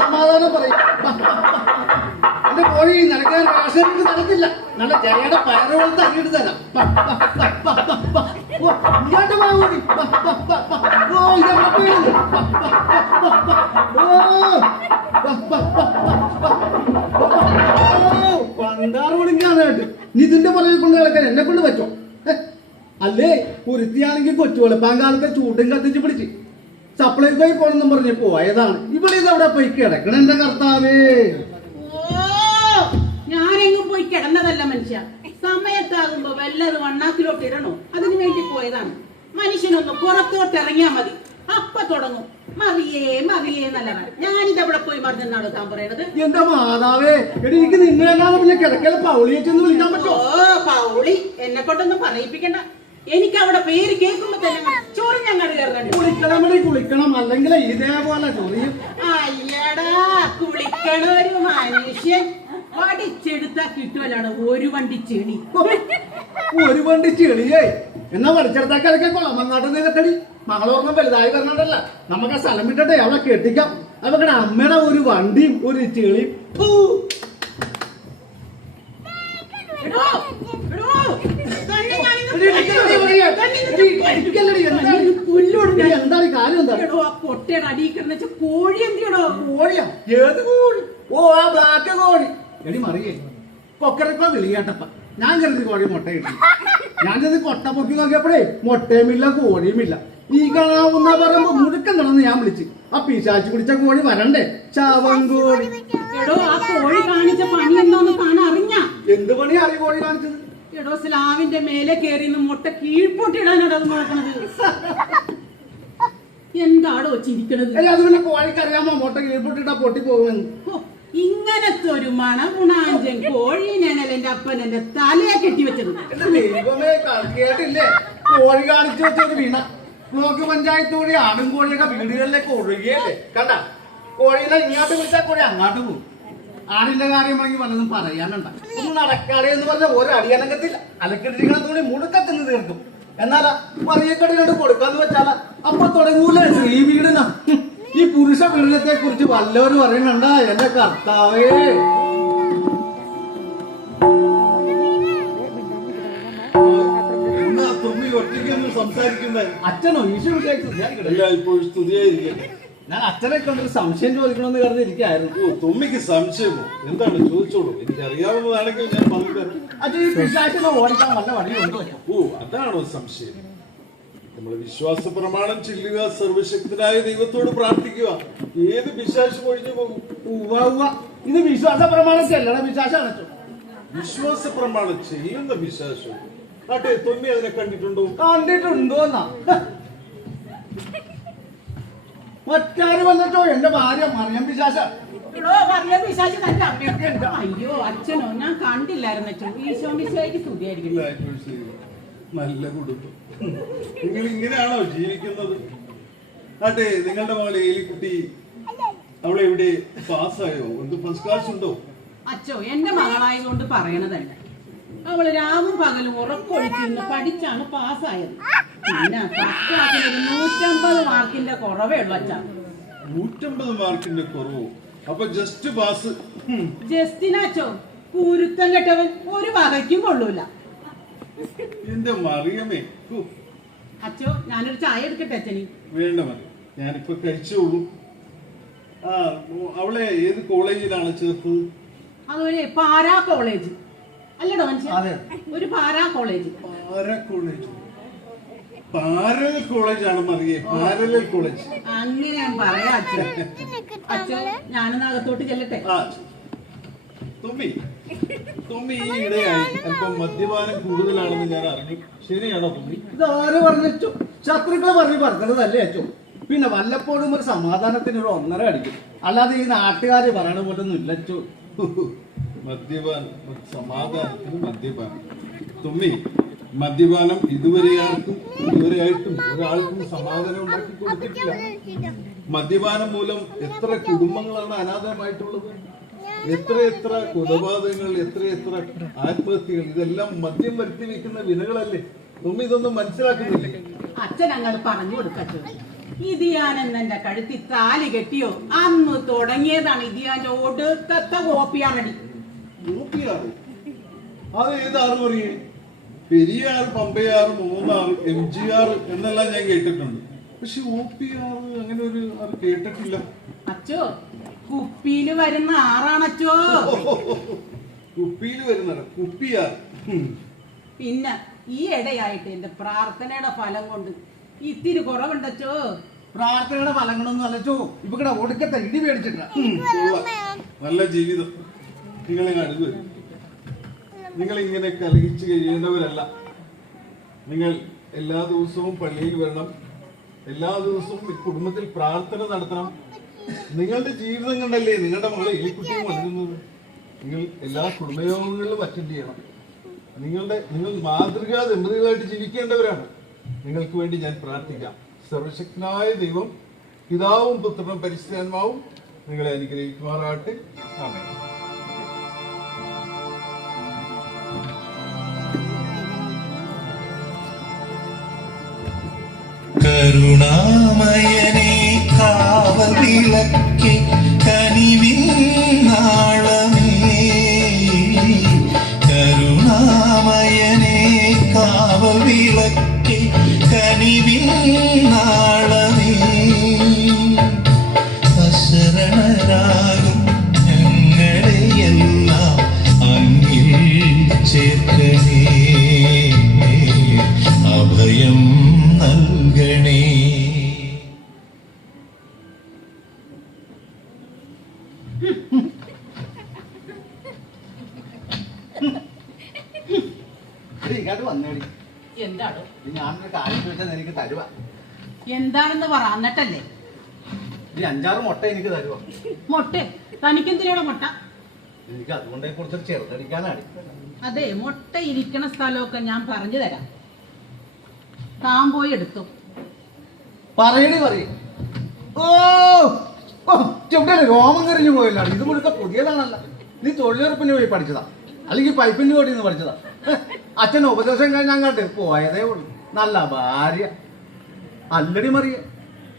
സമാധാനം പറയും. എന്റെ കോഴി നിനക്ക് റേഷൻ തരത്തില്ല, നല്ല ജയയുടെ പയറുകൾ തങ്ങിയിട്ട് തരാം. ഇങ്ങോട്ട് വാങ്ങി പണ്ടാറ് കൊടുക്കാനായിട്ട് നീ ഇതിന്റെ പുറകെ കൊണ്ട് കിടക്കാൻ എന്നെ കൊണ്ട് പറ്റോ? അല്ലേ കുരുത്തിയാണെങ്കിൽ കൊച്ചു വെളുപ്പാങ്കാലത്തെ ചൂട്ടും കത്തിച്ച് പിടിച്ച് സപ്ലൈക്കോയി പോണെന്നും പറഞ്ഞ് പോയതാണ്. ഇവിടെ ഇതവിടെ പോയി കിടക്കണ എന്റെ കർത്താവേ. ഞാനെങ്ങും പോയി കിടന്നതല്ല മനുഷ്യ. സമയത്താകുമ്പോ വല്ലത് വണ്ണാക്കിലോട്ട് ഇടണോ അതിനു വേണ്ടി പോയതാണ്. മനുഷ്യനൊന്ന് പുറത്തോട്ട് ഇറങ്ങിയാ മതി, അപ്പൊ തുടങ്ങും മറിയേ മറിയേ എന്നല്ല. ഞാനിതവിടെ പോയി മറിഞ്ഞെന്നാണ് താൻ പറയണത്? എന്റെ മാതാവേ, എനിക്ക് നിങ്ങളല്ലാതെ പിന്നെ കിടക്കല പൗളിയേറ്റെന്ന് വിളിക്കാൻ പറ്റുമോ? ഓ പൗളി, എന്നെ കൊണ്ടൊന്നും പറയിപ്പിക്കണ്ട. എനിക്ക് അവിടെ പേര് കേൾക്കുമ്പോ തന്നെ ചോറ് ഞങ്ങൾ കുളിക്കണം കുളിക്കണം, അല്ലെങ്കിൽ ഇതേപോലെ ചൊറിയും. അയ്യടാ, കുളിക്കണ ഒരു മനുഷ്യൻ വടിച്ചെടുത്താ കിട്ടുമല്ലാണ് ഒരു വണ്ടി ചെളി. ഒരു വണ്ടി ചെളിയേ എന്നാ വടിച്ചെടുത്താക്കാലൊക്കെ കൊള്ളാം. അങ്ങോട്ട് നിലത്തടി മകളോർമ്മ വലുതായി പറഞ്ഞോണ്ടല്ല, നമുക്ക് ആ സ്ഥലം വിട്ടിട്ടേ അവളെ കെട്ടിക്കാം. അവക്കടെ അമ്മയുടെ ഒരു വണ്ടിയും ഒരു ചെളിയും. എന്താണ് കാര്യം? എന്താ പൊട്ടയുടെ അടിയിക്കണെന്ന് വെച്ചാൽ കോഴി എന്തിയടോ? കോഴിയാ? ഏത് കോഴി? ഓ ആ ബ്ലാക്ക് കോഴി. എടി മറിയേ, കൊക്കരക്കോ വിളിയാട്ടപ്പ ഞാൻ കരുതി കോഴി മുട്ടയിട്ടു. ഞാൻ ചെന്ന് കൊട്ട പൊക്കി നോക്കിയപ്പോഴേ മുട്ടയുമില്ല കോഴിയുമില്ല. ഈ കാണാവുന്ന പറയുമ്പോ മുഴുക്കം കിടന്ന് ഞാൻ വിളിച്ച് ആ പിശാച്ച് പിടിച്ച കോഴി വരണ്ടേ? ചാവൻ കോഴി. എടോ, ആ കോഴി കാണിച്ച പണി എന്താന്ന് താൻ അറിഞ്ഞ? എന്ത് പണി അറിയ കോഴി കാണിച്ചത്? എടോ, സ്ലാവിന്റെ മേലെ കയറി മുട്ട കീഴ്പോട്ടിടാനാണ് അത് നോക്കണത്. എന്താടോ ചിരിക്കണത്? അത് പിന്നെ കോഴിക്ക് അറിയാമോ മുട്ട കീഴ്പോട്ടിട്ടാ പൊട്ടി പോകുമെന്ന്? ഇങ്ങനത്തെ ഒരു മണഗുണാഞ്ചൻ കോഴീനാണ് എന്റെ അപ്പൻ എന്റെ തലയെ കെട്ടിവെച്ചത്. ദൈവമേ, കേട്ടില്ലേ? കോഴി കാണിച്ചു വെച്ചത് വീണ ബ്ലോക്ക് പഞ്ചായത്ത് വഴി ആടും കോഴിയൊക്കെ വീടുകളിലേക്ക് ഒഴുകിയല്ലേ? കണ്ട, കോഴീനെ ഇങ്ങോട്ട് വിളിച്ചാൽ കോഴി അങ്ങോട്ട് പോകും. ആടിന്റെ കാര്യമാണെങ്കിൽ വല്ലതും പറയാനുണ്ട. ഒന്ന് നടക്കാതെ എന്ന് പറഞ്ഞാൽ ഒരടിയനക്കത്തില്ല. അലക്കെട്ടിരിക്കണ തുണി മുടുക്കത്തിന് തീർക്കും. എന്നാലാ പറയക്കടിലോട്ട് കൊടുക്കാന്ന് വെച്ചാലാ അപ്പൊ തുടങ്ങൂലേ ശ്രീ വീടിന. ഈ പുരുഷ പീഡനത്തെ കുറിച്ച് വല്ലവരും പറയുന്നുണ്ടാ? എന്റെ കർത്താവേ, അച്ഛനോ ഈശോ ഇപ്പോഴും സ്തുതിയായിരിക്കും. ഞാൻ അച്ഛനെ കൊണ്ടൊരു സംശയം ചോദിക്കണമെന്ന് കരുതിയിരിക്കായിരുന്നു. ഓ, തുമ്മിക്ക് സംശയമോ? എന്താണ് ചോദിച്ചോളൂ. എനിക്ക് അറിയാവുന്നതാണെങ്കിൽ ഞാൻ പറഞ്ഞു. അത് ഈ പിശാചിനെ ഓടിക്കാൻ വല്ല വഴിയുണ്ടോ? ഓ, അതാണോ സംശയം? നമ്മൾ വിശ്വാസ പ്രമാണം ചെല്ലുക, സർവശക്തനായ ദൈവത്തോട് പ്രാർത്ഥിക്കുക, ഏത് പിശാച് ഒഴിഞ്ഞു പോകും. ഇത് വിശ്വാസ പ്രമാണം ചെല്ലണ പിശാചാണ്. വിശ്വാസ പ്രമാണം ചെയ്യുന്ന പിശാചോ? ആട്ടെ, തൊമ്മി അതിനെ കണ്ടിട്ടുണ്ടോ? കണ്ടിട്ടുണ്ടോന്നാ? മറ്റാര് വന്നിട്ടോ? എന്റെ ഭാര്യ മറിയം പിശാച. അയ്യോ അച്ഛനോ, ഞാൻ കണ്ടില്ലായിരുന്നു അച്ഛൻ. ഈശോ മിശിഹായ്ക്ക് സ്തുതിയായിരിക്കും. നല്ല കുടുംബം. നിങ്ങൾ ഇങ്ങനെയാണോ ജീവിക്കുന്നത്? ആട്ടെ, നിങ്ങളുടെ മകളെ എലിക്കുട്ടി അവളെ എവിടെ പാസ്സായോ? എന്ത് ഫസ്റ്റ് ക്ലാസ് ഉണ്ടോ? അച്ഛോ, എന്റെ മകളായതുകൊണ്ട് പറയണതല്ല. അവള് രാവും പകലും ഉറക്കൊഴിച്ചിരുന്ന് പഠിച്ചാണ് പാസ്സായത്. പിന്നെ ഫസ്റ്റ് ക്ലാസ്സിൽ 150 മാർക്കിന്റെ കുറവേ ഉള്ളു അച്ഛാ. 150 മാർക്കിന്റെ കുറവോ? അപ്പൊ ജസ്റ്റ് പാസ്. ജസ്റ്റിനാച്ചോ, കുരുത്തം കെട്ടവൻ ഒരു വകയ്ക്കും കൊള്ളൂല. എന്റെ മറിയമേ. അച്ഛോ, ഞാനൊരു ചായ എടുക്കട്ടെ അച്ഛനി? വേണ്ട മതി, ഞാനിപ്പോ കഴിച്ചോളൂ. ആ, അവളെ ഏത് കോളേജിലാണ് ചേർത്തത്? അതൊരു പാരാ കോളേജ്. അല്ലടോ മനുഷ്യ, ഒരു para college. Para college? Parallel കോളേജാണ് മറിയേ, പാരലൽ കോളേജ്. അങ്ങനെ ഞാൻ പറയാ അച്ഛൻ. അച്ഛോ, ഞാനൊന്ന് അകത്തോട്ട് ചെല്ലട്ടെ? തുമ്മി ഈ ഇടയായി അല്പം മദ്യപാനം കൂടുതലാണെന്ന് ഞാൻ അറിഞ്ഞു. ശരിയാണോ തുമ്മി? ഇതാര് പറഞ്ഞു? ശത്രുക്കളെ പറഞ്ഞതല്ലേ അച്ചോ. പിന്നെ വല്ലപ്പോഴും ഒരു സമാധാനത്തിന് ഒരു 1.5 അടിക്കും. അല്ലാതെ ഈ നാട്ടുകാര് പറയണ പോലെ ഒന്നും ഇല്ലച്ചോ. മദ്യപാനം ഒരു സമാധാനത്തിന് മദ്യപാനം. തുമ്മി, മദ്യപാനം ഇതുവരെയായിട്ടും ഒരാൾക്കും സമാധാനം ഉണ്ടാക്കി കൊടുത്തിട്ടില്ല. മദ്യപാനം മൂലം എത്ര കുടുംബങ്ങളാണ് അനാഥമായിട്ടുള്ളത്, എത്ര കൊലപാതകങ്ങൾ, എത്ര ആത്മഹത്യകൾ. ഇതെല്ലാം മദ്യം വരുത്തി വെക്കുന്ന വിനകളല്ലേ. തുമ്മി ഇതൊന്നും മനസ്സിലാക്കുന്നില്ലേ? അച്ഛൻ അങ്ങോട്ട് പറഞ്ഞു കൊടുക്കച്ചോ. ഇതിയാനെന്നെ കഴുത്തി താലി കെട്ടിയോ അന്ന് തുടങ്ങിയതാണ് ഇതിയാന്റെ ഒടുക്കത്തെ കോപ്പിയാണടി. അത് ഏതാറ് പറയേ? പെരിയാർ, പമ്പയാർ, മൂന്നാർ, MGR എന്നെല്ലാം ഞാൻ കേട്ടിട്ടുണ്ട്. പക്ഷെ OPR അങ്ങനെ ഒരു കേട്ടിട്ടില്ല. അച്ചോ, കുപ്പിയില് വരുന്ന ആറാണച്ചോ. കുപ്പിയിൽ വരുന്ന കുപ്പിയാർ. പിന്നെ ഈ ഇടയായിട്ട് എന്റെ പ്രാർത്ഥനയുടെ ഫലം കൊണ്ട് ഇത്തിരി കുറവുണ്ടച്ചോ. പ്രാർത്ഥനയുടെ ഫലങ്ങളൊന്നും അല്ലച്ചോ. ഇവിടെ ഒടുക്കത്തെ ഇടി മേടിച്ചിട്ടാ. നല്ല ജീവിതം. നിങ്ങൾ ഇങ്ങനെ കലഹിച്ച് കഴിയേണ്ടവരല്ല. നിങ്ങൾ എല്ലാ ദിവസവും പള്ളിയിൽ വരണം. എല്ലാ ദിവസവും കുടുംബത്തിൽ പ്രാർത്ഥന നടത്തണം. നിങ്ങളുടെ ജീവിതം കണ്ടല്ലേ നിങ്ങളുടെ മകളെ എലിക്കുട്ടിയെ വളരുന്നത്. നിങ്ങൾ എല്ലാ കുടുംബയോഗങ്ങളിലും അറ്റൻഡ് ചെയ്യണം. നിങ്ങൾ മാതൃകാ ദമ്പതികളായിട്ട് ജീവിക്കേണ്ടവരാണ്. നിങ്ങൾക്ക് വേണ്ടി ഞാൻ പ്രാർത്ഥിക്കാം. സർവശക്തനായ ദൈവം, പിതാവും പുത്രനും പരിശുദ്ധാത്മാവും നിങ്ങളെ അനുഗ്രഹിക്കുമാറാകട്ടെ. ആമേൻ. കരുണാമയനെ കാവൽ വിളക്കി കനിവിൻ നാളമേ, കരുണാമയനെ കാവൽ വിളക്കി കനിവിൻ നാളമേ, അശരണരാകും ഞങ്ങളെയെല്ലാം അങ്ങിൽ ചേർക്കണേ, അഭയം നൽകണേ. ഇങ്ങോട്ട് വന്നേടി. എന്താണോ? ഞാനൊരു കാര്യം ചോദിച്ചാൽ എനിക്ക് തരുവാ. എന്താണെന്ന് പറ, എന്നിട്ടല്ലേ. ഈ 5-6 മുട്ട എനിക്ക് തരുവാ. മുട്ട തനിക്കെന്തിനാണ് മുട്ട? എനിക്ക് അതുകൊണ്ടേ കുറച്ച് ചെറുതടിക്കാനാണ്. അതെ, മുട്ട ഇരിക്കണ സ്ഥലമൊക്കെ ഞാൻ പറഞ്ഞു തരാം. താൻ പോയി എടുത്തു. പറയണി പറയും. ഓ ഓ ചെവിടെ രോമം കറിഞ്ഞു പോയല്ലോ. ഇത് മുഴുക്ക പുതിയതാണല്ല. നീ തൊഴിലുറപ്പിന് പോയി പഠിച്ചതാ, അല്ലെങ്കിൽ പൈപ്പിന്റെ കോടി നിന്ന് പഠിച്ചതാ. അച്ഛൻ ഉപദേശം കഴിഞ്ഞാൽ കണ്ട് പോയതേ ഉള്ളൂ. നല്ല ഭാര്യ അല്ലടി മറിയ.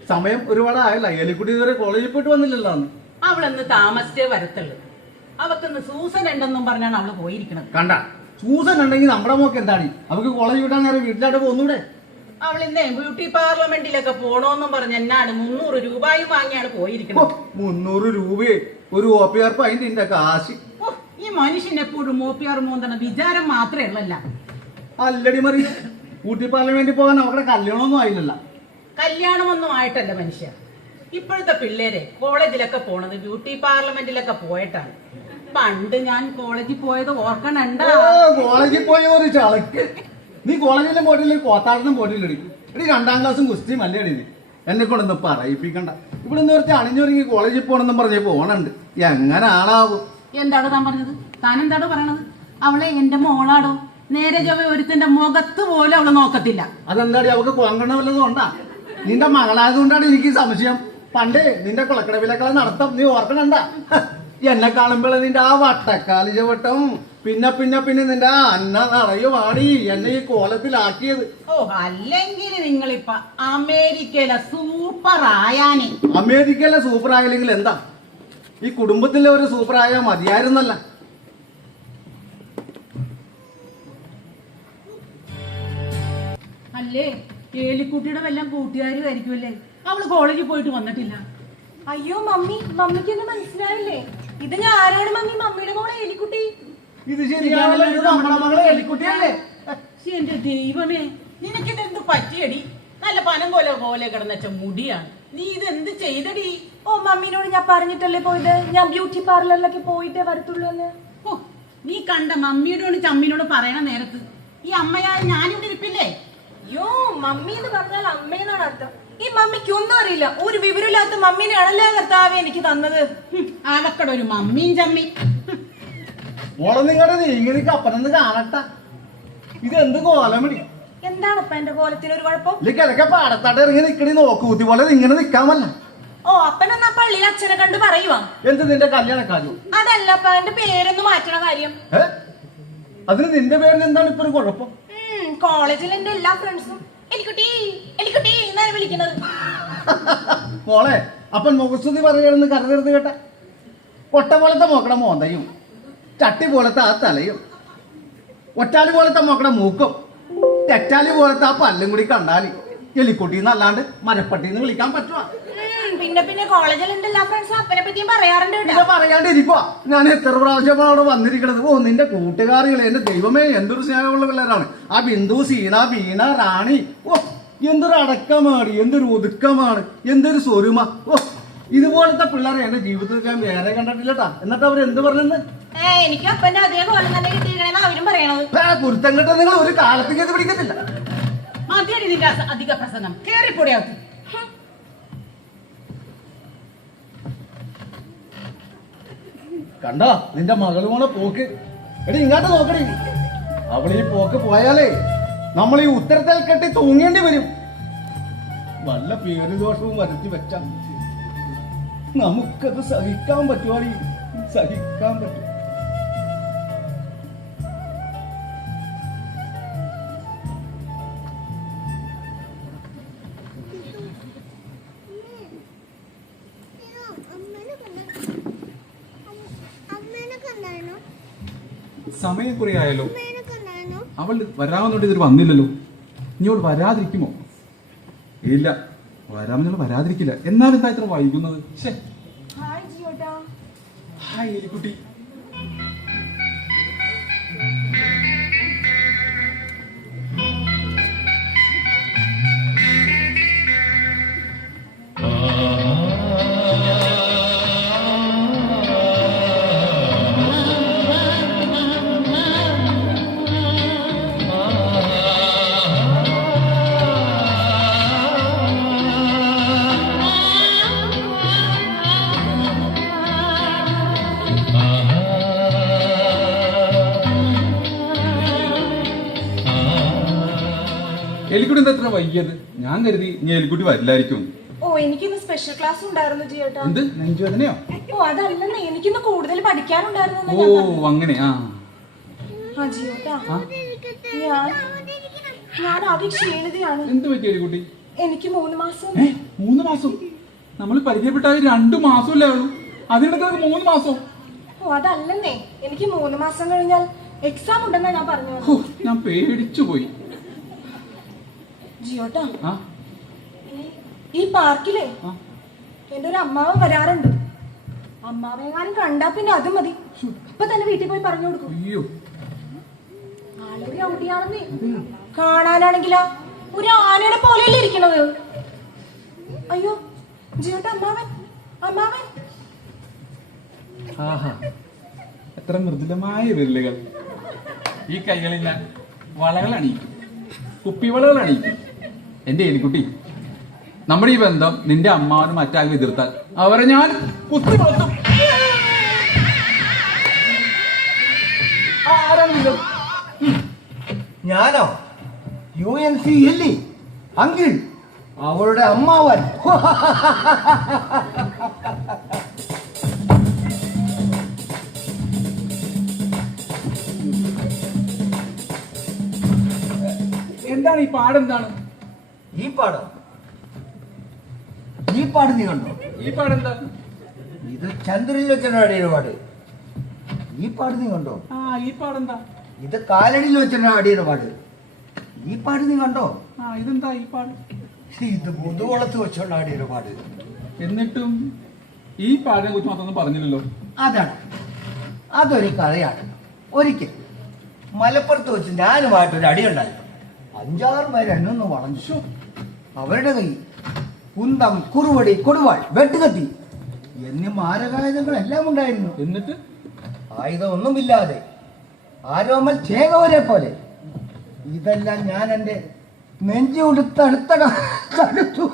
സമയം ഒരുപാട് ആയല്ല. എലിക്കുട്ടി ഇതുവരെ കോളേജിൽ പോയിട്ട് വന്നില്ലല്ലോ. അന്ന് അവളെന്ന് താമസിച്ചേ വരത്തുള്ളൂ. അവക്കൊന്ന് സൂസൻ ഉണ്ടെന്നും പറഞ്ഞാണ് അവള് പോയിരിക്കണത്. കണ്ട, സൂസൻ ഉണ്ടെങ്കിൽ നമ്മുടെ മോക്ക് എന്താണ്? അവർക്ക് കോളേജ് വിട്ടാൻ നേരം വീട്ടിലായിട്ട് പോന്നൂടെ? അവളിന്നേ ബ്യൂട്ടി പാർലമെന്റിലൊക്കെ പോണോന്നും പറഞ്ഞ എന്നാണ് 300 രൂപയും വാങ്ങിയാണ് പോയിരിക്കുന്നത്. 300 രൂപയെ ഒരു OPR അതിന്റെ കാശ്. ഈ മനുഷ്യൻ എപ്പോഴും OPR മൂന്നണ വിചാരം മാത്രമേ ഉള്ളല്ല. അല്ലടി മറി, ബ്യൂട്ടി പാർലമെന്റിൽ പോകാൻ അവരുടെ കല്യാണമൊന്നും ആയില്ലല്ല. കല്യാണമൊന്നും ആയിട്ടല്ല മനുഷ്യ. ഇപ്പോഴത്തെ പിള്ളേരെ കോളേജിലൊക്കെ പോണത് ബ്യൂട്ടി പാർലമെന്റിലൊക്കെ പോയിട്ടാണ്. പണ്ട് ഞാൻ കോളേജിൽ പോയത് ഓർക്കണണ്ട. കോളേജിൽ പോയ ഒരു ചളക്ക്. നീ കോളേജിലും പോയിട്ടില്ല, കോത്താടത്തും പോയിട്ടില്ലടി. എടി 2ാം ക്ലാസ്സും കുസ്തിയും അല്ലേ അടി. നീ എന്നെ കൊണ്ടൊന്നും പറയിപ്പിക്കണ്ട. ഇവിടെ നിന്ന് കുറച്ച് അണിഞ്ഞൊരുങ്ങി കോളേജിൽ പോകണമെന്നും പറഞ്ഞ് പോണുണ്ട്. എങ്ങനാണാവും? എന്താണ് താൻ പറഞ്ഞത്? താൻ എന്താണ് പറയണത്? അവളെ എന്റെ മോളാടോ. നേരെ ചൊവ്വ ഒരുത്തിന്റെ മുഖത്ത് പോലും അവള് നോക്കത്തില്ല. അതെന്താടി, അവക്ക് കോങ്കണ്ണ വല്ലതും ഉണ്ടാ? നിന്റെ മകളായതുകൊണ്ടാണ് എനിക്ക് സംശയം. പണ്ടേ നിന്റെ കുളക്കടവിലൊക്കെ നടത്തം നീ ഓർക്കണണ്ട. എന്നെ കാണുമ്പോൾ നിന്റെ ആ വട്ടക്കാലി ചവിട്ടം, പിന്നെ നിന്റെ അന്ന നിറയുവാടി എന്നെ ഈ കോലത്തിലാക്കിയത്. ഓ, അല്ലെങ്കിൽ നിങ്ങളിപ്പ അമേരിക്കയിലെ സൂപ്പർ ആയാനെ. അമേരിക്കയിലെ സൂപ്പർ ആയില്ലെങ്കിൽ എന്താ, ഈ കുടുംബത്തിലെ ഒരു സൂപ്പർ ആയാൽ മതിയായിരുന്നല്ല. അല്ലേ, ഏലിക്കുട്ടിയുടെ വല്ലതും കൂട്ടുകാരും ആയിരിക്കുമല്ലേ. അവള് കോളേജിൽ പോയിട്ട് വന്നിട്ടില്ല. അയ്യോ മമ്മി, മമ്മിക്കൊന്നും മനസ്സിലായില്ലേ? ഇത് ഞാനാണ് മമ്മി, മമ്മിയുടെ മോളെ എലിക്കുട്ടി. ഇത് ശരിയാണല്ലോ, ഇത് നമ്മുടെ മകളെ എലിക്കുട്ടിയല്ലേ? എന്റെ ദൈവമേ, നിനക്കിതെന്ത് പറ്റിയടി? നല്ല പനം പോലെ കിടന്നച്ച മുടിയാണ്. നീ ഇതെന്ത് ചെയ്തടി? ഓ, മമ്മിനോട് ഞാൻ പറഞ്ഞിട്ടല്ലേ പോയത്, ഞാൻ ബ്യൂട്ടി പാർലറിലൊക്കെ പോയിട്ടേ വരത്തുള്ളൂ എന്ന്. നീ കണ്ട മമ്മിയോടും ചമ്മിനോട് പറയണ നേരത്ത് ഈ അമ്മയായ ഞാനിവിടെ ഇരിപ്പില്ലേ? യോ മമ്മി എന്ന് പറഞ്ഞാൽ അമ്മയെന്നാണ് അർത്ഥം. ഈ മമ്മിക്ക് ഒന്നും അറിയില്ല. ഒരു വിവരമില്ലാത്ത മമ്മീനെയാണല്ലേ കർത്താവേ എനിക്ക് തന്നത്. ആലക്കട ഒരു മമ്മിയും ചമ്മി. മോളെ നിങ്ങളുടെ നീങ്ങനിക്ക് അപ്പനെന്ന് കാണട്ട. ഇത് എന്ത് കോലമണി? എന്താണ് അപ്പ എന്റെ കോലത്തിന് ഒരു കുഴപ്പം? ഇല്ലെങ്കിൽ അതൊക്കെ പാടത്താട്ട് ഇറങ്ങി നിക്കണി നോക്കൂത്തി പോലെ ഇങ്ങനെ നിക്കാമല്ല. ഓ അപ്പനെന്നാ പള്ളിയിൽ അച്ഛനെ കണ്ട് പറയുവാ. എന്ത് നിന്റെ കല്യാണക്കാരോ? അതല്ല അപ്പ എന്റെ പേരൊന്ന് മാറ്റണ കാര്യം. അതിന് നിന്റെ പേരിന് എന്താണ് ഇപ്പൊ ഒരു കുഴപ്പം? കോളേജിൽ എന്റെ എല്ലാ ഫ്രണ്ട്സും എലിക്കുട്ടി എലിക്കുട്ടി എന്നാണ് വിളിക്കുന്നത്. മോളെ അപ്പൻ മുഖസ്തുതി പറയുകയാണെന്ന് കരുതരുത് കേട്ട. കൊട്ട പോലത്തെ മോക്കട മോന്തയും ചട്ടി പോലത്തെ ആ തലയും ഒറ്റാലി പോലത്തെ മോക്കട മൂക്കും തെറ്റാലി പോലത്തെ ആ പല്ലും കൂടി കണ്ടാല് എലിക്കുട്ടിന്ന് അല്ലാണ്ട് മരപ്പട്ടിന്ന് വിളിക്കാൻ പറ്റുവാ? പിന്നെ പിന്നെ കോളേജിൽ എന്റെ എല്ലാ ഫ്രണ്ട്സും അപ്പനെ പറ്റിയും പറയാറുണ്ട് കേട്ടോ. ഇത് പറയാണ്ടിരിക്കുവാ. ഞാൻ എത്ര പ്രാവശ്യമാണ് അവിടെ വന്നിരിക്കണത്. ഓ നിന്റെ കൂട്ടുകാരികളെ, എന്റെ ദൈവമേ എന്തൊരു സ്നേഹമുള്ള പിള്ളേരാണ്. ആ ബിന്ദു, സീന, ബീന, റാണി. ഓ എന്തൊരു അടക്കമാണ്, എന്തൊരു ഒതുക്കമാണ്, എന്തൊരു സ്വരുമ. ഓ ഇതുപോലത്തെ പിള്ളേരെ എന്റെ ജീവിതത്തിൽ ഞാൻ വേറെ കണ്ടിട്ടില്ലട്ടാ. എന്നിട്ട് അവരെന്ത് പറഞ്ഞെന്ന്? എനിക്ക് അപ്പന്റെ അതേ കോലം തന്നെ കിട്ടിയിരിക്കണെന്ന് അവരും പറയണത്. കുരുത്തം കെട്ട നിങ്ങൾ ഒരു കാലത്തേക്ക് ഇത് പിടിക്കത്തില്ല. മതിയടി നിന്റെ അധിക പ്രസംഗം. കേറിപ്പൊടിയാവും. കണ്ടോ നിന്റെ മകള് പോണ പോക്ക്? എടി ഇങ്ങോട്ട് നോക്കടി. അവൾ ഈ പോക്ക് പോയാലേ നമ്മൾ ഈ ഉത്തരത്തിൽ കെട്ടി തൂങ്ങേണ്ടി വരും. വല്ല പേരുദോഷവും വരുത്തി വെച്ച നമുക്കത് സഹിക്കാൻ പറ്റുവാടി, സഹിക്കാൻ പറ്റും. സമയം കുറെ ആയല്ലോ. അവൾ വരാമെന്നുണ്ട് ഇതൊരു വന്നില്ലല്ലോ. ഇനി അവൾ വരാതിരിക്കുമോ? ഇല്ല, വരാമെന്നുള്ള വരാതിരിക്കില്ല. എന്നാലും എന്താ ഇത്ര വൈകുന്നത്? ഹായ് ജിയോട്ടാ. ഹായ് എലിക്കുട്ടി. എലിക്കുട്ടി എന്താ ഇത്ര വൈകിയത്? ഞാൻ കരുതി ഇനി എലിക്കുട്ടി വരില്ലായിരിക്കും. ഓ എനിക്കിന്ന് സ്പെഷ്യൽ ക്ലാസ് ഉണ്ടായിരുന്നു ജിയോട്ടാ. എന്ത്, നെഞ്ചുവേദനയോ? ഓ അതല്ലെന്നേ, എനിക്കിന്ന് കൂടുതൽ പഠിക്കാനുണ്ടായിരുന്നു. ഓ അങ്ങനെ. ജിയോട്ടാ ഞാൻ ആകെ ക്ഷീണിതയാണ്. എന്ത് പറ്റി എലിക്കുട്ടി? എനിക്ക് 3 മാസം. 3 മാസം? നമ്മൾ പരിചയപ്പെട്ടാൽ 2 മാസമല്ലേ ഉള്ളൂ, അതിനിടയ്ക്ക് 3 മാസം? ഓ അതല്ലെന്നേ, എനിക്ക് 3 മാസം കഴിഞ്ഞാൽ എക്സാം ഉണ്ടെന്നാ ഞാൻ പറഞ്ഞത്. ഞാൻ പേടിച്ചു പോയി. ജിയോട്ടാ ഈ പാർക്കിലെ എന്റെ ഒരു അമ്മാവൻ വരാറുണ്ട്. അമ്മാവെങ്ങാനും കണ്ടാ പിന്നെ അത് മതി, ഇപ്പൊ തന്നെ വീട്ടിൽ പോയി പറഞ്ഞു കൊടുക്കും. അയ്യോ, ആളൊരു ഔട്ടിയാണെന്നേ. കാണാനാണെങ്കിലാ ഒരു ആനയുടെ പോലെയല്ലേ ഇരിക്കണത്. അയ്യോ ജിയോട്ടാ, അമ്മാവൻ അമ്മാവൻ. ആഹാ, എത്ര മൃദുലമായ വിരലുകൾ. ഈ കൈകളിൽ ഞാൻ വളകൾ അണിയിക്കും, കുപ്പിവളകൾ അണിയിക്കും. എന്റെ എലിക്കുട്ടി, നമ്മുടെ ഈ ബന്ധം നിന്റെ അമ്മാവനും മറ്റാരും എതിർത്താൽ അവരെ ഞാൻ കുത്തി വളർത്തും. ഞാനോ? UNC അല്ലേ അങ്കിൾ, അവളുടെ അമ്മാവൻ. എന്താണ് ഈ പാടെന്താണ്? ഈ പാടം നീ കണ്ടോ? ഈ പാടെന്താ? ഇത് ചന്ദ്രനിൽ വെച്ചാണ് പാട്. ഈ പാട് നീ കണ്ടോ? ഈ പാടെന്താ? ഇത് കാലടിയിൽ വെച്ചാണ് ആടിയുടെ പാട്. ഈ പാട് നീ കണ്ടോ? ഇതെന്താ ഈ പാട്? ഇത് മുതുകുളത്ത് വെച്ചോണ്ട് ആടിയുടെ പാട്. എന്നിട്ടും ഈ പാടിനെ കുറിച്ച് മാത്രമൊന്നും പറഞ്ഞില്ലല്ലോ. അതൊരു കഥയാണ്. ഒരിക്കൽ മലപ്പുറത്ത് വെച്ച് ഞാനുമായിട്ടൊരു അടിയുണ്ടായി. 5-6 പേര് എന്നൊന്ന് വളഞ്ഞു. അവരുടെ കൈ കുന്തം, കുറുവടി, കൊടുവാൾ, വെട്ടുകത്തി എന്നീ മാരകായുധങ്ങളെല്ലാം ഉണ്ടായിരുന്നു. എന്നിട്ട് ആയുധം ഒന്നുമില്ലാതെ ആരോമൽ ചേകോരെ പോലെ. ഇതെല്ലാം ഞാൻ എൻ്റെ നെഞ്ചു കൊടുത്തടുത്തു.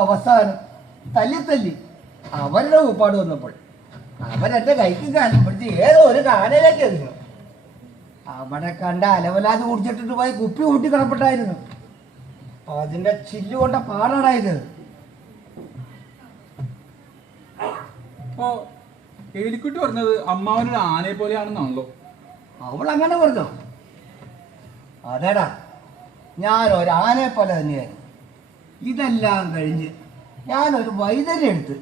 അവസാനം തല്ലി അവരുടെ ഉപ്പാട് വന്നപ്പോൾ അവരെന്റെ കൈക്ക് കാലം പിടിച്ച് ഏതോ ഒരു കാനയിലേക്ക് എറിഞ്ഞു. അവിടെ കണ്ട അലവലാത് കുടിച്ചിട്ടിട്ട് പോയി കുപ്പി കൂട്ടി കിടപ്പെട്ടായിരുന്നു. അതിന്റെ ചില്ല് കൊണ്ട പാടാടായത്. അപ്പോ എലിക്കുട്ടി പറഞ്ഞത് അമ്മാവനൊരു ആനയെ പോലെയാണെന്നാണല്ലോ. അവൾ അങ്ങനെ പറഞ്ഞോ? അതേടാ, ഞാൻ ഒരു ആനയെ പോലെ തന്നെയായിരുന്നു. ഇതെല്ലാം കഴിഞ്ഞ് ഞാനൊരു വൈദ്യരെടുത്ത്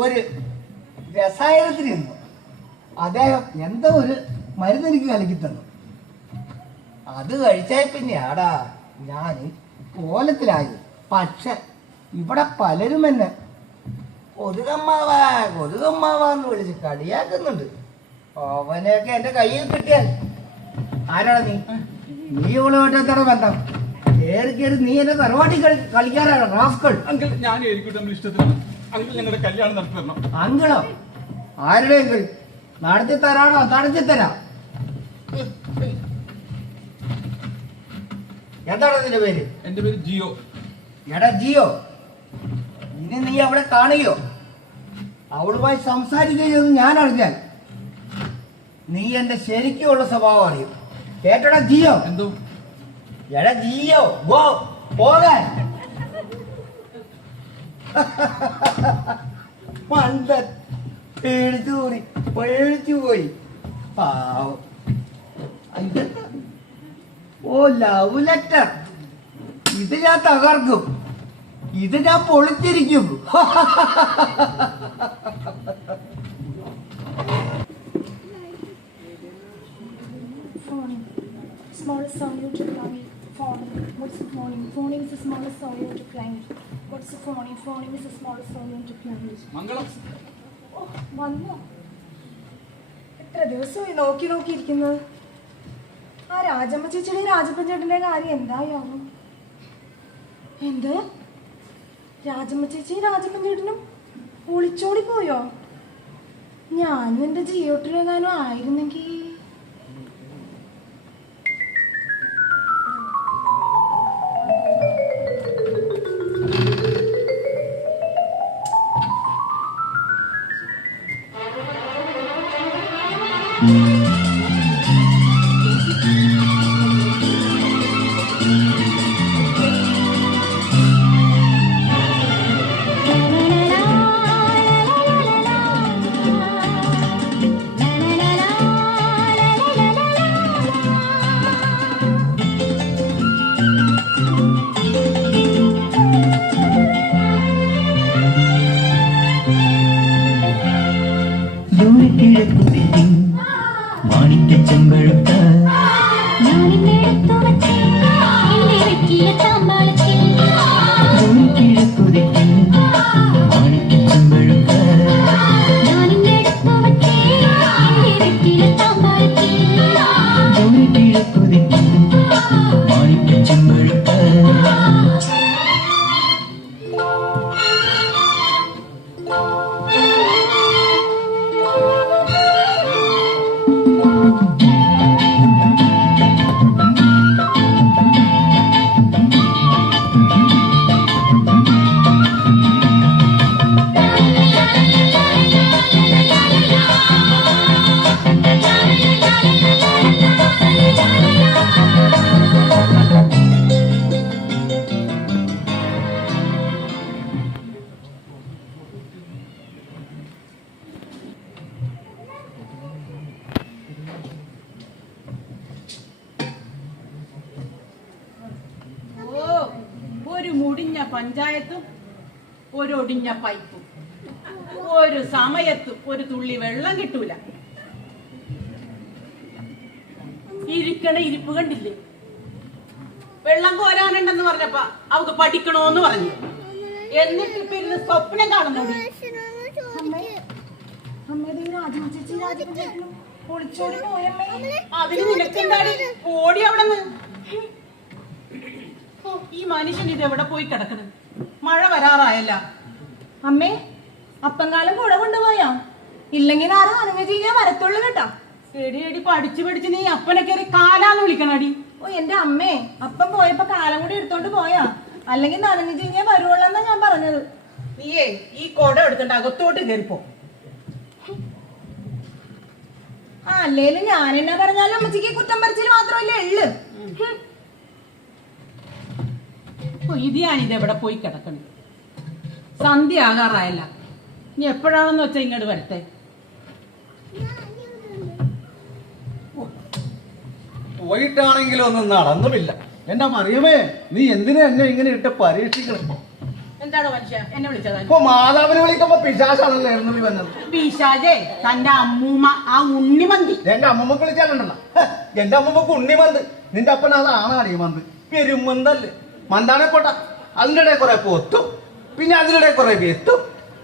ഒരു രസായനത്തിന് നിന്നു. അദ്ദേഹം എന്തോ ഒരു മരുന്ന് എനിക്ക് കലക്കി തന്നു. അത് കഴിച്ചാൽ പിന്നെയാടാ ഞാൻ കോലത്തിലായി. പക്ഷെ ഇവിടെ പലരും എന്നെ കൊതുകമ്മാവാന്ന് വിളിച്ച് കളിയാക്കുന്നുണ്ട്. അവനെയൊക്കെ എന്റെ കയ്യിൽ കിട്ടിയാൽ ആരാടാ നീ ഇവളുമായിട്ട് എന്താണ് ബന്ധം? കയറി നീ എന്നെ തറവാട്ടി കളിക്കാറാണ് റാസ്കൾ. അങ്കിൾ, ഞാൻ എലിക്കുട്ടി തമ്മിൽ ഇഷ്ടത്തിലാണ്. അങ്കിൾ ഞങ്ങളുടെ കല്യാണം നടത്തി തരണം. അങ്കിളോ? ആരുടെ എങ്കിൽ നടത്തി തരാണോ? നടത്തി തരാം. എന്താണ് നിന്റെ പേര്? എന്റെ പേര് ജിയോ. എടാ ജിയോ, ഇനി നീ അവളെ കാണുകയോ അവളുമായി സംസാരിക്കുകയോ ഞാൻ അറിഞ്ഞാൽ നീ എന്റെ ശരിക്കുള്ള സ്വഭാവം അറിയും. കേട്ടോടാ ജിയോ? എന്തോ? എടാ ജിയോ, പോകാൻ. മണ്ടൻ പേടിച്ചു പോയി. പാവം. ഓ, ലവ് ലെറ്റർ. ഇത് ഞാൻ തകർക്കും. ഇത് ഞാൻ പൊളിച്ചിരിക്കും. Smallest sound you to flying. Phone. What's the phone? Phoning is the smallest sound you to flying. What's the phone? Phoning is the smallest sound you to flying. മംഗളം. ഓ, വന്നോ? എത്ര ദിവസമായി നോക്കിയിരിക്കുന്നത്. ആ രാജമ്മ ചേച്ചിയുടെ രാജപ്പൻ ചേട്ടന്റെ കാര്യം എന്തായാലും. എന്ത്? രാജമ്മ ചേച്ചി രാജപ്പൻ ചേട്ടനും ഒളിച്ചോടി പോയോ? ഞാനും എന്റെ ജിയോട്ടിലെങ്ങാനും ആയിരുന്നെങ്കിൽ. മാണിക്യച്ചെമ്പഴുത്ത കിഴക്കുതിക്കും മാണിക്യച്ചെമ്പഴുത്ത കിഴക്കുതിക്കും മാണിക്യച്ചെമ്പഴുത്ത ഒരു മുടിഞ്ഞ പഞ്ചായത്തും ഒരു ഒടിഞ്ഞ പൈപ്പും ഒരു സമയത്തും ഒരു തുള്ളി വെള്ളം കിട്ടൂല. ഇരിക്കണ ഇരിപ്പ് കണ്ടില്ലേ? വെള്ളം കോരാനുണ്ടെന്ന് പറഞ്ഞപ്പ അവക്ക് പഠിക്കണോന്ന് പറഞ്ഞു. എന്നിട്ട് ഇപ്പൊ ഇരുന്ന് സ്വപ്നം കാണുന്നു. അതിന് നിനക്കെന്താടി? ഓടി അവിടെ നിന്ന്. ഈ മനുഷ്യൻ ഇത് എവിടെ പോയി കിടക്കണ്? മഴ വരാറായല്ല. അമ്മേ, അപ്പങ്കാലം കൂടെ കൊണ്ടുപോയാ? ഇല്ലെങ്കിൽ ആരും അനുമതി ഞാൻ വരത്തുള്ളൂ കേട്ടോ. എടി എടി പഠിച്ച് പഠിച്ച് നീ അപ്പനെ കയറി കാലാന്ന് വിളിക്കണടി. ഓ എന്റെ അമ്മേ, അപ്പം പോയപ്പോ കാലം കൂടി എടുത്തോണ്ട് പോയാ, അല്ലെങ്കിൽ നനഞ്ഞു കഴിഞ്ഞാൽ വരുവുള്ളെന്നാ ഞാൻ പറഞ്ഞത്. നീയേ ഈ കൊട എടുത്തിട്ട് അകത്തോട്ട് കയറിപ്പോ. ആ അല്ലേലും ഞാൻ എന്നാ പറഞ്ഞാലും അമ്മച്ചിക്ക് കുറ്റം പറിച്ചിൽ മാത്രമല്ലേ ഉള്ളു. ഇത് ഞാനിത് എവിടെ പോയി കിടക്കണം. സന്ധ്യ ആകാറായല്ല. ഇനി എപ്പോഴാണെന്ന് വെച്ചാ ഇങ്ങോട്ട് വരട്ടെ. പോയിട്ടാണെങ്കിലും ഒന്നും നടന്നുമില്ല. എന്റെ മറിയമേ, നീ എന്തിനാ എന്നെ ഇങ്ങനെ ഇട്ട് പരീക്ഷിക്കണം? എന്താണോ മനുഷ്യ എന്നെ വിളിച്ചത്? ഇപ്പൊ മാതാവിനെ വിളിക്കുമ്പോ പിശാചാണല്ലോ എഴുന്നള്ളി വന്നത്. പിശാചേ തന്റെ അമ്മൂമ്മ ആ ഉണ്ണിമന്തി. എന്റെ അമ്മമ്മക്ക് വിളിച്ചാലുണ്ടല്ലോ, എന്റെ അമ്മമ്മക്ക് ഉണ്ണിമന്ത്. നിന്റെ അപ്പൻ അതാണ് മന്ത്, പെരുമന്തല്ലേ. മന്താനെ പോട്ട, അതിൻ്റെ ഇടയിൽ കുറെ പൊത്തും, പിന്നെ അതിനിടെ കുറെ വെത്തും,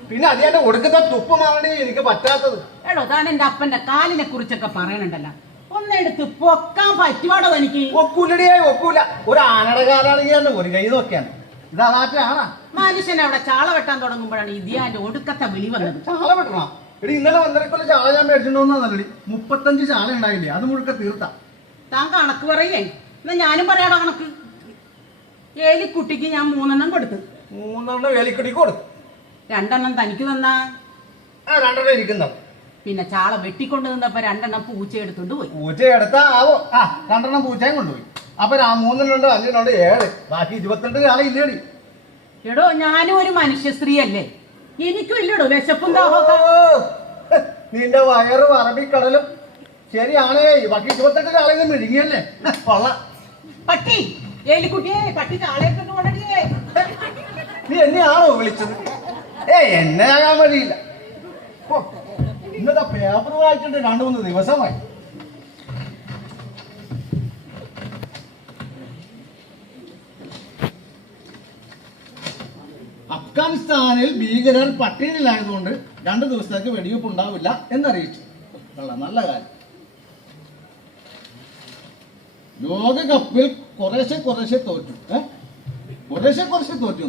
പിന്നെ അത് എന്റെ ഒടുക്കത്തെ തുപ്പമാണ് എനിക്ക് പറ്റാത്തത്. എടോ താൻ എന്റെ അപ്പന്റെ കാലിനെ കുറിച്ചൊക്കെ പറയണുണ്ടല്ലോ, ഒന്നെടുത്ത് പൊക്കാൻ പറ്റുവാടോ എനിക്ക്? ഒക്കൂലടിയായി ഒക്കൂല. ഒരു ആനയുടെ കാലാണെങ്കിൽ തന്നെ ഒരു കൈ നോക്കിയാണ്. ഇതാ നാട്ടാണ് മനുഷ്യൻ അവിടെ ചാള വെട്ടാൻ തുടങ്ങുമ്പോഴാണ് ഇതിയാന്റെ ഒടുക്കത്തെ വിളി വന്നത്. ചാള വെട്ടണം എടി. ഇന്നലെ 1.5 ചാള ഞാൻ മേടിച്ചിട്ടുണ്ടോന്നല്ലടി, 35 ചാള ഉണ്ടായില്ലേ, അത് മുഴുക്ക തീർത്താ. താൻ കണക്ക് പറയേ, എന്നാ ഞാനും പറയാടോ കണക്ക്. ഏലിക്കുട്ടിക്ക് ഞാൻ 3 കൊടുത്തു. 3 വേലിക്കുട്ടിക്ക് കൊടുത്തു. 2 തനിക്ക് തന്നാ? 2 ഇരിക്കുന്ന. പിന്നെ ചാള വെട്ടിക്കൊണ്ട് നിന്നപ്പോ 2 പൂച്ച എടുത്തോണ്ട് പോയി. പൂച്ച എടുത്താ ആവോ? 2 പൂച്ചയും കൊണ്ടുപോയി. അപ്പൊ 3 5 7, ബാക്കി 22 ചാള ഇല്ലേടി. എടോ ഞാനും ഒരു മനുഷ്യ സ്ത്രീ അല്ലേ, എനിക്കും ഇല്ലടോ വിശപ്പും ദാഹമൊക്കെ. നിന്റെ വയറ് അറബിക്കടലും ശരിയാണേ. ബാക്കി 28 ചാളയും മിഴുങ്ങിയല്ലേ കൊള്ള. പട്ടി ഏലിക്കുട്ടിയെ, പട്ടി ചാളയെടുത്തോണ്ട് പോകണേ. നീ എന്നെയാണോ വിളിച്ചത്? എന്നെ ആകാൻ വഴിയില്ല. ഇന്നത്തെ പേപ്പർ വായിച്ചിട്ട് 2-3 ദിവസമായി. അഫ്ഗാനിസ്ഥാനിൽ ഭീകരർ പട്ടിണിയിലായതുകൊണ്ട് 2 ദിവസത്തേക്ക് വെടിവെപ്പ് ഉണ്ടാവില്ല എന്നറിയിച്ചു. നല്ല കാര്യം. ലോകകപ്പിൽ കുറേശ്ശെ തോറ്റു. കുറേശ്ശെ തോറ്റു.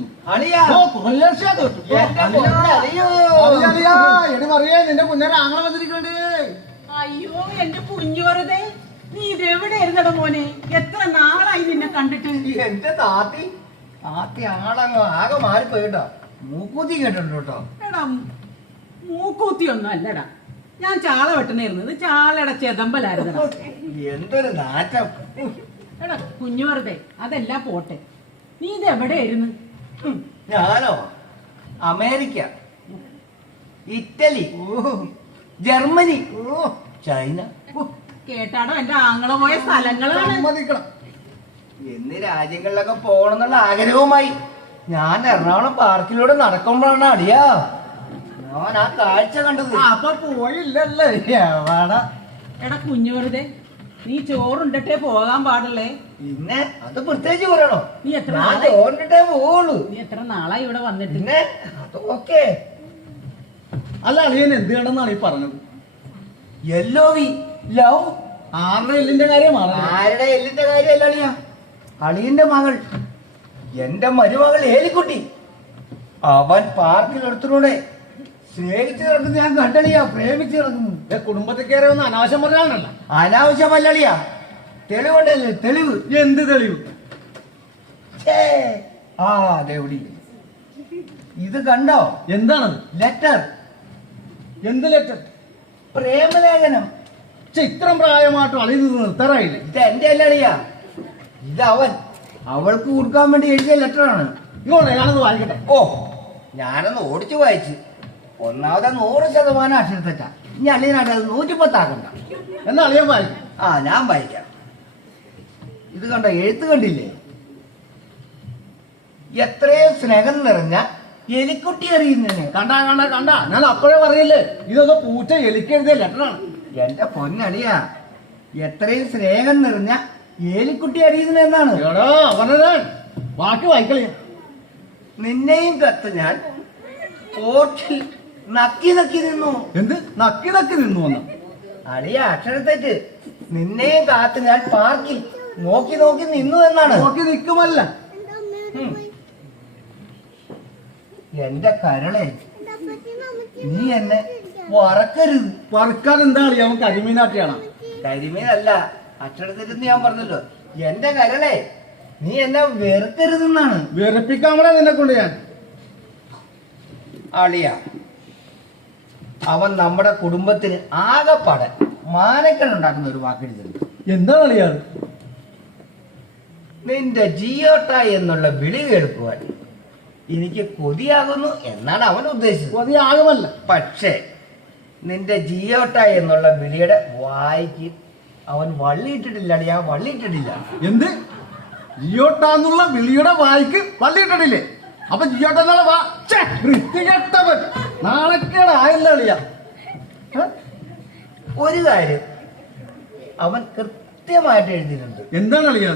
നിന്റെ കുഞ്ഞേരെ ആങ്ങളെ വന്നിരിക്കണ്ടേ? അയ്യോ എന്റെ കുഞ്ഞു വെറുതെ, നീ ഇതെവിടെ ഇരുന്നട മോനെ? എത്ര നാളായി നിന്നെ കണ്ടിട്ട്. എന്റെ താത്തി ആളങ്ങ് ആകെ മാറിപ്പോയി കേട്ടോ. മൂക്കൂത്തി കേട്ടിട്ടുണ്ട് കേട്ടോ. എടാ മൂക്കൂത്തിയൊന്നും അല്ലടാ, ഞാൻ ചാള വെട്ടണായിരുന്നത് ചാളയുടെ ചെതമ്പലായിരുന്നു. എന്തൊരു നാറ്റം. എടാ കുഞ്ഞു വെറുതെ, അതെല്ലാം പോട്ടെ, നീ ഇത് എവിടെയായിരുന്നു? ഞാനോ? America, Italy, Germany, China. കേട്ടാടോ എന്റെ ആങ്ങള പോയ സ്ഥലങ്ങളാണ്. എന്നീ രാജ്യങ്ങളിലൊക്കെ പോകണമെന്നുള്ള ആഗ്രഹവുമായി ഞാൻ എറണാകുളം പാർക്കിലൂടെ നടക്കുമ്പോഴാണ് അടിയാ ഞാൻ ആ കാഴ്ച കണ്ടത്. അപ്പൊ പോയില്ലല്ലേ? എടാ കുഞ്ഞു വെറുതെ, നീ ചോറുണ്ടിട്ടേ പോകാൻ പാടില്ലേ? പിന്നെ അത് പ്രത്യേകിച്ച് പറയണോ? നീ എത്ര ഞാൻ നാളായി ചോറിട്ടേ പോവുള്ളൂ. നീ എത്ര നാളായി ഇവിടെ വന്നിട്ട്? പിന്നെ അത് ഓക്കെ. അല്ല അളിയൻ എന്ത് കണ്ടെന്നാണ് ഈ പറഞ്ഞത്? LOV love. ആരുടെ എല്ലിന്റെ കാര്യമാണ്? ആരുടെ എല്ലിന്റെ കാര്യമല്ല അളിയ, അളിയന്റെ മകൾ, എന്റെ മരുമകൾ ഏലിക്കുട്ടി. അവൻ പാർക്കിൽ എടുത്തിലൂടെ സ്നേഹിച്ച് കിടക്കുന്ന ഞാൻ കണ്ടളിയാ, പ്രേമിച്ച് കിടക്കുന്നു. കുടുംബത്തിൽ കയറി ഒന്ന് അനാവശ്യം പറഞ്ഞാണല്ലോ. അനാവശ്യമല്ലളിയാ, തെളിവുണ്ടല്ലേ? തെളിവ്. എന്ത് തെളിവ്? ആ ദേവടി, ഇത് കണ്ടോ? എന്താണത്? ലെറ്റർ. എന്ത് ലെറ്റർ? പ്രേമലേഖനം. ഇത്രയും പ്രായമായിട്ടും അളിയത് നിർത്താറായില്ലേ? ഇത് എന്റെ അല്ലളിയാ, ഇത് അവൾക്ക് കൊടുക്കാൻ വേണ്ടി എഴുതിയ ലെറ്ററാണ്. ഇങ്ങോട്ടെ, ഞാനത് വായിക്കട്ടെ. ഓ, ഞാനൊന്ന് ഓടിച്ചു വായിച്ച്. ഒന്നാമത് 100% അക്ഷരത്തെറ്റാ. ഇനി അളിയനായിട്ട് അത് 110 ആക്കണ്ട. എന്നാ അളിയൻ വായിക്കും. ഞാൻ വായിക്കാം. ഇത് കണ്ടോ, എഴുത്ത് കണ്ടില്ലേ? എത്രയോ സ്നേഹം നിറഞ്ഞ എലിക്കുട്ടി അറിയുന്നതിന്. കണ്ട ഞാൻ അപ്പോഴേ പറയില്ലേ, ഇതൊക്കെ പൂച്ച എലിക്കെഴുതിയ ലെറ്ററാണ്. എന്റെ പൊന്നളിയാ, എത്രയും സ്നേഹം നിറഞ്ഞ ഏലിക്കുട്ടി അറിയുന്നത് എന്നാണ്. എടാ അവനത് ബാക്കി വായിക്കളിയ. നിന്നെയും കത്ത് ഞാൻ പോർട്ടിൽ നക്കി നിന്നു. എന്ത് നക്കി നിന്നു വന്നു? അളിയ അക്ഷരത്തെറ്റ്. നിന്നെയും കാത്ത് ഞാൻ പാർക്കിൽ നോക്കി നിന്നു എന്നാണ്. നോക്കി നിൽക്കുമല്ല. എന്റെ കരളെ, നീ എന്നെ വറക്കരുത്. വറുക്കാൻ എന്താ അളിയ അവൻ കരിമീനാട്ടിയാണ്. കരിമീനല്ല, അക്ഷരത്തെറ്റെന്ന് ഞാൻ പറഞ്ഞല്ലോ. എന്റെ കരളെ, നീ എന്നെ വെറുക്കരുതെന്നാണ്. വെറുപ്പിക്കാമടാ നിന്നെ കൊണ്ട് ഞാൻ. അളിയ, അവൻ നമ്മുടെ കുടുംബത്തിന് ആകെപ്പാടെ മാനക്കേടുണ്ടാക്കുന്ന ഒരു വാക്കെടുത്തത്. എന്താ അളിയാ? നിന്റെ ജിയോട്ട എന്നുള്ള വിളി കേൾക്കുവാൻ എനിക്ക് കൊതിയാകുന്നു എന്നാണ് അവൻ ഉദ്ദേശിച്ചത്. കൊതിയാകുമല്ല. പക്ഷേ നിന്റെ ജിയോട്ട എന്നുള്ള വിളിയുടെ വായിക്ക് അവൻ വള്ളിയിട്ടിട്ടില്ല. അടിയാ, വള്ളിയിട്ടിട്ടില്ല. എന്ത്? ജിയോട്ടാന്നുള്ള വിളിയുടെ വായിക്ക് വള്ളിയിട്ടിട്ടില്ലേ? അപ്പൊ ജിയോട്ട വൃത്തികെട്ടവൻ, നാണക്കേടായല്ല അളിയ. ഒരു കാര്യം അവൻ കൃത്യമായിട്ട് എഴുതിയിട്ടുണ്ട്. എന്താണ് അളിയ?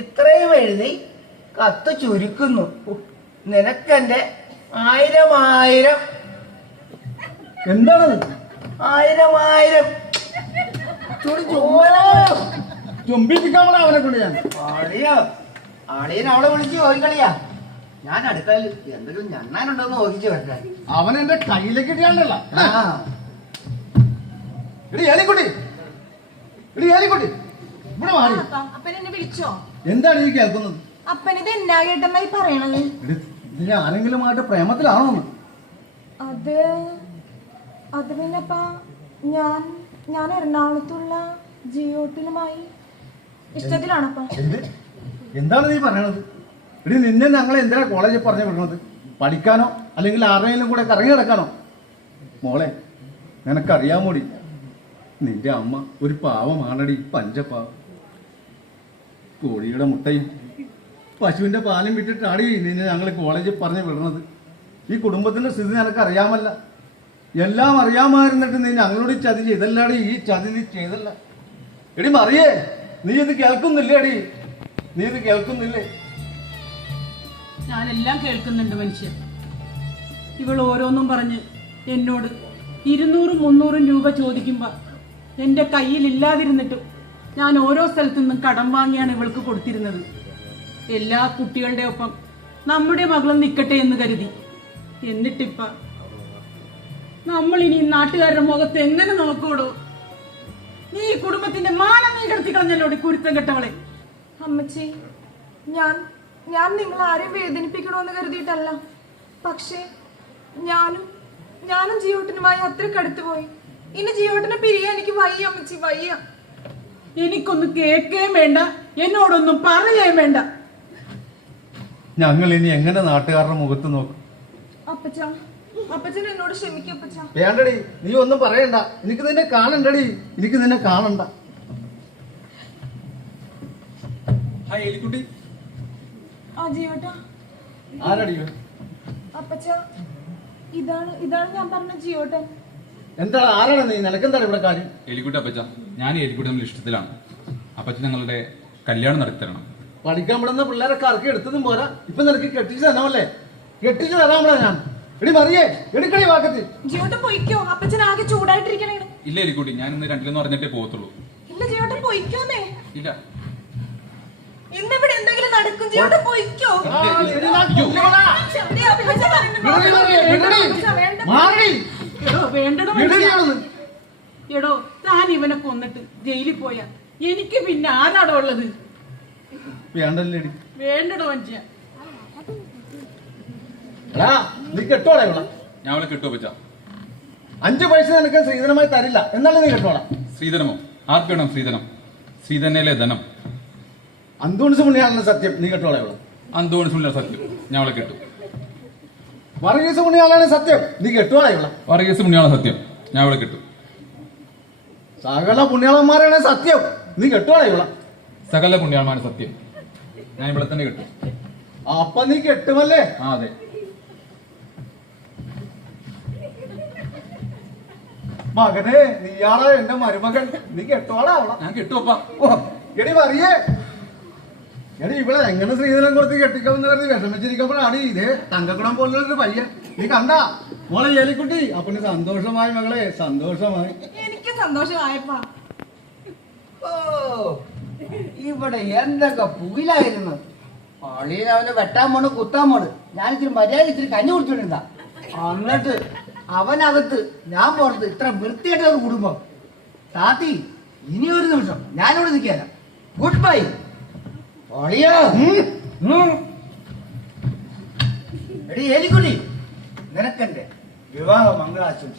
ഇത്രയും എഴുതി കത്ത് ചുരുക്കുന്നു. നിനക്കെന്റെ 1000 എന്താണത്? 1000 ചുംബിപ്പിക്കാമടാ അവനെ കൊണ്ട് ഞാൻ. ആളിയൻ അവളെ വിളിച്ച് ചോദിക്കളിയാ. ഞാൻ അടുക്കളയിൽ എന്തെങ്കിലും ഞണ്ണാനുണ്ടോന്ന് നോക്കിച്ചു വെക്കാൻ. അവൻ എന്റെ കയ്യിലേക്ക് ഇടിയാണ്ടല്ല. എടി ഏലിക്കുട്ടി, ഇവിടെ മാറി. അപ്പൻ എന്നെ വിളിച്ചോ? എന്താണ് ഈ കേൾക്കുന്നത്? അപ്പൻ ഇത് എന്നാ കേട്ടമ്മായി പറയണത്? ഇതിന് ആരെങ്കിലുമായിട്ട് പ്രേമത്തിലാണോ? അത് പിന്നെപ്പാ ഞാൻ എറണാകുളത്തുള്ള ജിയോട്ടിലുമായി ഇഷ്ടത്തിലാണപ്പാ. എന്താണ് നീ പറയണത്? എടി നിന്നെ ഞങ്ങൾ എന്തിനാ കോളേജിൽ പറഞ്ഞു വിടണത്? പഠിക്കാനോ അല്ലെങ്കിൽ ആരുടെയും കൂടെ കറങ്ങി കിടക്കാനോ? മോളെ, നിനക്കറിയാമോടി, നിന്റെ അമ്മ ഒരു പാവമാണടി, പഞ്ചപാവം. കോഴിയുടെ മുട്ടയും പശുവിന്റെ പാലും വിട്ടിട്ടാടി നിന്നെ ഞങ്ങൾ കോളേജിൽ പറഞ്ഞു വിടണത്. ഈ കുടുംബത്തിന്റെ സ്ഥിതി നിനക്കറിയാമല്ല. എല്ലാം അറിയാമായിരുന്നിട്ട് നീ ഞങ്ങളോട് ചതി ചെയ്തല്ലാടി. ഈ ചതി നീ ചെയ്തല്ല. എടി മറിയേ, നീ ഇത് കേൾക്കുന്നില്ലേ? അടി, നീ ഇത് കേൾക്കുന്നില്ലേ? ഞാനെല്ലാം കേൾക്കുന്നുണ്ട് മനുഷ്യൻ. ഇവൾ ഓരോന്നും പറഞ്ഞ് എന്നോട് 200-300 രൂപ ചോദിക്കുമ്പോ എന്റെ കയ്യിൽ ഇല്ലാതിരുന്നിട്ടും ഞാൻ ഓരോ സ്ഥലത്തു നിന്നും കടം വാങ്ങിയാണ് ഇവൾക്ക് കൊടുത്തിരുന്നത്. എല്ലാ കുട്ടികളുടെ ഒപ്പം നമ്മുടെ മകളും നിൽക്കട്ടെ എന്ന് കരുതി. എന്നിട്ടിപ്പ നമ്മൾ ഇനി നാട്ടുകാരുടെ മുഖത്ത് എങ്ങനെ നോക്കൂടോ? നീ ഈ കുടുംബത്തിന്റെ മാനം നീ കടത്തി കളഞ്ഞല്ലോടി, കുരുത്തം കെട്ടവളെ. അമ്മച്ചി, ഞാൻ നിങ്ങൾ ആരെയും വേദനിപ്പിക്കണമെന്ന് കരുതിയിട്ടല്ല. പക്ഷേ ഞാനും ജിയോട്ടിനുമായി അത്രയ്ക്ക് അടുത്ത് പോയി. ഇനി ജിയോട്ടിനെ പിരിയാൻ എനിക്ക് വയ്യ അമ്മച്ചി, വയ്യ. എനിക്കൊന്നും കേൾക്കുകയും വേണ്ട, എന്നോടൊന്നും പറയുകയും വേണ്ട. ഞങ്ങൾ ഇനി എങ്ങനെ നാട്ടുകാരുടെ മുഖത്ത് നോക്കും? അപ്പച്ചൻ എന്നോട് ക്ഷമിക്കും അപ്പച്ച. വേണ്ടടി, നീ ഒന്നും പറയണ്ട. എനിക്ക് നിന്നെ കാണണ്ടടി, എനിക്ക് നിന്നെ കാണണ്ട. ഹായ് എലിക്കുട്ടി. ആ ജിയോട്ടാ. ആരടി? അപ്പച്ച, ഇതാണ് ഞാൻ പറഞ്ഞ ജിയോട്ടൻ. എന്താണ്? ആരാണ് നീ? നിനക്കെന്താണ് ഇവിടെ കാര്യം? എലിക്കുട്ടി അപ്പച്ച, ഞാൻ എലിക്കുട്ടി തമ്മിൽ ഇഷ്ടത്തിലാണ്. അപ്പച്ച ഞങ്ങളുടെ കല്യാണം നടത്തി തരണം. പഠിക്കാൻ വിടുന്ന പിള്ളേരെ കറക്കി എടുത്തതും പോരാ, ഇപ്പൊ നിനക്ക് കെട്ടിച്ച് തരാമല്ലേ? കെട്ടിച്ച് തരാമല്ലോ ഞാൻ. എടി മറിയേ, എടുക്കണേ വാക്കത്തി. ജിയോട്ടൻ പൊയ്ക്കോ, അപ്പച്ചൻ ആകെ ചൂടായിട്ടിരിക്കണേ. ഇല്ല എലിക്കുട്ടി, ഞാൻ ഇന്ന് 2 പറഞ്ഞിട്ടേ പോകത്തുള്ളൂ. ഇല്ല ജിയോട്ടൻ പൊയ്ക്കോന്നേ. ഇല്ല, ഇന്നിവിടെ എന്തെങ്കിലും നടക്കും. ജിയോട്ടൻ പൊയ്ക്കോ. എടോ വേണ്ടടോ മനുഷ്യ. എടോ, താൻ ഇവനെ കൊന്നിട്ട് ജയിലിൽ പോയാ എനിക്ക് പിന്നെ ആരാടോ ഉള്ളത്? വേണ്ടല്ലേടി. വേണ്ടടോ മനുഷ്യ. നീ കെട്ടോളാ ഇവിടെ. ഞാൻ അവളെ കിട്ടുമോ പച്ച? 5 പൈസ നിനക്ക് സ്ത്രീധനമായി തരില്ല, എന്നാലും നീ കെട്ടോളാം. സ്ത്രീധനമോ? ആർക്ക് വേണം സ്ത്രീധനം? സ്ത്രീധനയിലെ ധനം. അന്തോണിസ് പുണ്യാളന്റെ സത്യം, നീ കെട്ടോളാ ഇവിടെ. അന്തോണിസുള്ള സത്യം, ഞാൻ അവളെ കിട്ടും. വർഗീസ് പുണ്യാളാണ് സത്യം, നീ കെട്ടോളാ ഇവിടെ. വർഗീസ് പുണ്യാള സത്യം, ഞാൻ അവളെ കിട്ടും. സകല പുണ്യാളന്മാരാണ് സത്യം, നീ കെട്ടോളാ ഇവിടെ. സകല പുണ്യാളന്മാരുടെ സത്യം, ഞാൻ ഇവിടെ തന്നെ കിട്ടും. അപ്പൊ നീ കെട്ടുമല്ലേ? ആ അതെ. മകനെ, നീയാണോ എന്റെ മരുമകൻ? നീ കെട്ടോളാ അവളെ. ഞാൻ കിട്ടുമപ്പ. എടി പറയേ, എടി ഇവിടെ എങ്ങനെ സ്ത്രീധനം കൊടുത്ത് കെട്ടിക്കാമെന്ന് പറഞ്ഞ് വിഷമിച്ചിരിക്കുമ്പോഴാണ് ഇതേ തങ്കക്കുളം പോലുള്ളൊരു പയ്യൻ. നീ കണ്ടാ മോളെ ഏലിക്കുട്ടി? അപ്പന് സന്തോഷമായി മകളെ, സന്തോഷമായി. എനിക്ക് സന്തോഷമായപ്പാ. ഓ, ഇവിടെ എന്തൊക്കെ പുകിലായിരുന്നു. പള്ളിയിൽ അവന് വെട്ടാൻ പോണ്, കുത്താൻ പോണ്. ഞാനിച്ചിരി മര്യാദ ഇച്ചിരി കഞ്ഞി കുടിച്ചോണ്ടിരുന്ന. എന്നിട്ട് അവനകത്ത് ഞാൻ പുറത്ത് ഇത്ര വൃത്തിയായിട്ട ഒരു കുടുംബം. താത്തി ഇനി ഒരു നിമിഷം ഞാനിവിടെ നിൽക്കാന. Good bye. എടി എലിക്കുട്ടി, നിനക്കെന്റെ വിവാഹ മംഗളാശംസ.